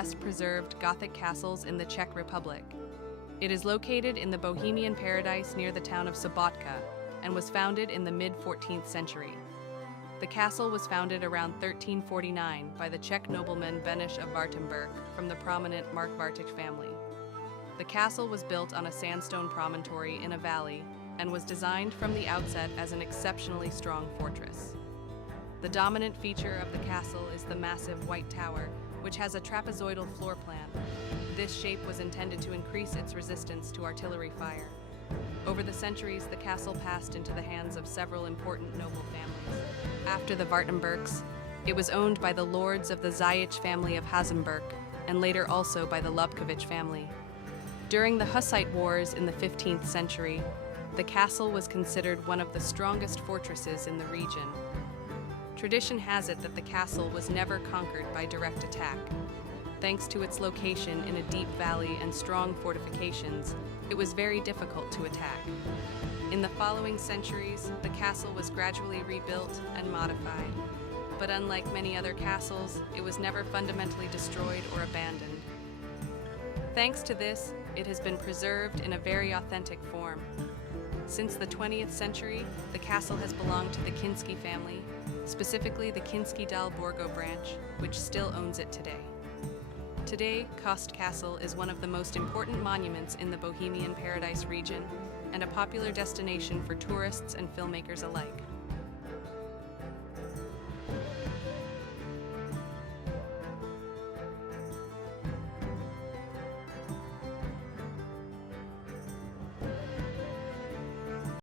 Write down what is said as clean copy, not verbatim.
best preserved Gothic castles in the Czech Republic. It is located in the Bohemian paradise near the town of Sobotka and was founded in the mid-14th century. The castle was founded around 1349 by the Czech nobleman Beneš of Wartenberg from the prominent Markvartic family. The castle was built on a sandstone promontory in a valley and was designed from the outset as an exceptionally strong fortress. The dominant feature of the castle is the massive white tower, which has a trapezoidal floor plan. This shape was intended to increase its resistance to artillery fire. Over the centuries, the castle passed into the hands of several important noble families. After the Wartenbergs, it was owned by the lords of the Zajic family of Hasenberg, and later also by the Lobkowicz family. During the Hussite Wars in the 15th century, the castle was considered one of the strongest fortresses in the region. Tradition has it that the castle was never conquered by direct attack. Thanks to its location in a deep valley and strong fortifications, it was very difficult to attack. In the following centuries, the castle was gradually rebuilt and modified. But unlike many other castles, it was never fundamentally destroyed or abandoned. Thanks to this, it has been preserved in a very authentic form. Since the 20th century, the castle has belonged to the Kinsky family, specifically the Kinsky Dal Borgo branch, which still owns it today. Today, Kost Castle is one of the most important monuments in the Bohemian Paradise region and a popular destination for tourists and filmmakers alike.